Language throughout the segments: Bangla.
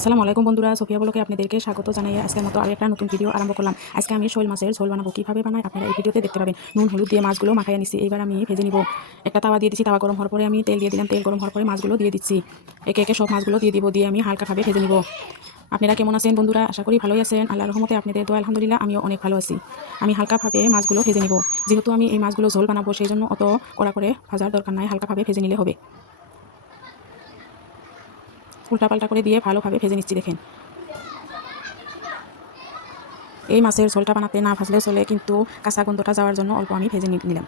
আসসালামু আলাইকুম বন্ধুরা, সোফিয়া ব্লগে আপনাদেরকে স্বাগত জানাই। আজকের মতো আরেকটা নতুন ভিডিও আরম্ভ করলাম। আজকে আমি শোল মাছের ঝোল বানাবো। কীভাবে বানাই আপনারা এই ভিডিওতে দেখতে পাবেন। নুন হলুদ দিয়ে মাছগুলো মাখাইয়া নিচ্ছি। এইবার আমি ভেজে নিব। একটা তাওয়া দিয়ে দিচ্ছি। তাওয়া গরম হওয়ার পরে আমি তেল দিয়ে দিলাম। তেল গরম হওয়ার পরে মাছগুলো দিয়ে দিচ্ছি। একে একে সব মাছগুলো দিয়ে দিব। দিয়ে আমি হালকাভাবে ভেজে নিব। আপনারা কেমন আছেন বন্ধুরা? আশা করি ভালোই আছেন। আল্লাহর রহমতে আপনাদের দোয়া আলহামদুলিল্লাহ আমিও অনেক ভালো আছি। আমি হালকাভাবে মাছগুলো ভেজে নিব। যেহেতু আমি এই মাছগুলো ঝোল বানাবো, সেই জন্য অত কড়া করে ভাজার দরকার নাই। হালকাভাবে ভেজে নিলে হবে। উল্টাপাল্টা করে দিয়ে ভালোভাবে ভেজে নিচ্ছি। দেখেন, এই মাছের ঝোলটা বানাতে না ভাজলেও চলে, কিন্তু কাঁচা গন্ধটা যাওয়ার জন্য অল্প আমি ভেজে নিলাম।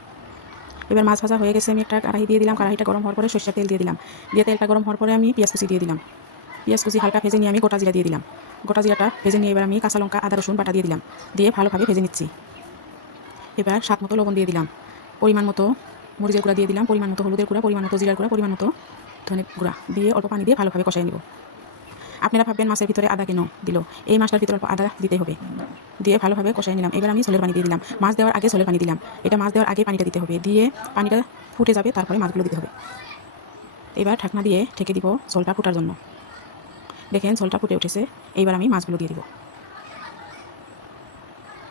এবার মাছ ভাজা হয়ে গেছে। আমি একটা কড়াই দিয়ে দিলাম। কড়াইটা গরম হওয়ার পরে সরষের তেল দিয়ে দিলাম। দিয়ে তেলটা গরম হওয়ার পরে আমি পেঁয়াজ কুচি দিয়ে দিলাম। পেঁয়াজ কুচি হালকা ভেজে নিয়ে আমি গোটা জিরা দিয়ে দিলাম। গোটা জিরাটা ভেজে নিয়ে এবার আমি কাঁচা লঙ্কা আদা রসুন বাটা দিয়ে দিলাম। দিয়ে ভালোভাবে ভেজে নিচ্ছি। এবার স্বাদ মতো লবণ দিয়ে দিলাম। পরিমাণ মতো মরিচের গুঁড়া দিয়ে দিলাম। পরিমাণ মতো হলুদের গুঁড়া, পরিমাণ মতো জিরার গুঁড়া, পরিমাণ মতো ধনে গুঁড়া দিয়ে অল্প পানি দিয়ে ভালোভাবে কষাই নিব। আপনারা ভাববেন মাছের ভিতরে আদা কেন দিল? এই মাছটার ভিতরে অল্প আদা দিতে হবে। দিয়ে ভালোভাবে কষাই নিলাম। এবার আমি ঝোলের পানি দিয়ে দিলাম। মাছ দেওয়ার আগে ঝোলের পানি দিলাম। এটা মাছ দেওয়ার আগে পানিটা দিতে হবে। দিয়ে পানিটা ফুটে যাবে, তারপরে মাছগুলো দিতে হবে। এবার ঢাকনা দিয়ে ঢেকে দিব ঝোলটা ফোটার জন্য। দেখেন ঝোলটা ফুটে উঠেছে। এইবার আমি মাছগুলো দিয়ে দিব।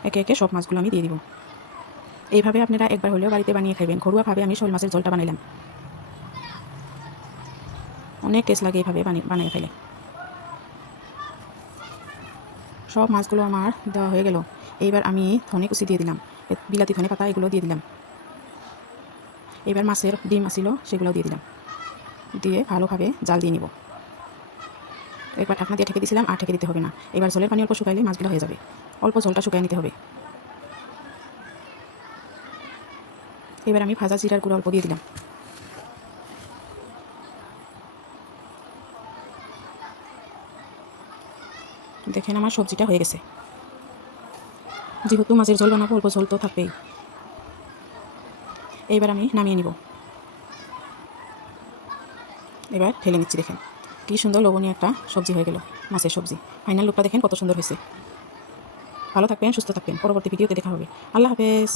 একে একে সব মাছগুলো আমি দিয়ে দিব। এইভাবে আপনারা একবার হলেও বাড়িতে বানিয়ে খাবেন। ঘরোয়াভাবে আমি শোল মাছের ঝোলটা বানাইলাম। অনেক টেস্ট লাগে এইভাবে বানিয়ে ফেলে। সব মাছগুলো আমার দেওয়া হয়ে গেল। এইবার আমি ধনে কুচি দিয়ে দিলাম। বিলাতি ধনে পাতা এগুলো দিয়ে দিলাম। এবার মাছের ডিম আসিল সেগুলো দিয়ে দিলাম। দিয়ে ভালোভাবে জাল দিয়ে নিব। একবার ঢাকনা দিয়ে ঢেকে দিয়েছিলাম, আর ঢেকে দিতে হবে না। এবার ঝোলের পানি অল্প শুকাইলে মাছগুলো হয়ে যাবে। অল্প ঝোলটা শুকাই নিতে হবে। এবার আমি ভাজা জিরার গুঁড়ো অল্প দিয়ে দিলাম। দেখেন আমার সবজিটা হয়ে গেছে। যেহেতু মাছের ঝোল বানাবো, অল্প ঝোল তো থাকবেই। এইবার আমি নামিয়ে নিব। এবার ঢেলে নিচ্ছি। দেখেন কী সুন্দর লবণীয় একটা সবজি হয়ে গেল, মাছের সবজি। ফাইনাল লুকটা দেখেন কত সুন্দর হয়েছে। ভালো থাকবেন, সুস্থ থাকবেন। পরবর্তী ভিডিওতে দেখা হবে। আল্লাহ হাফেজ।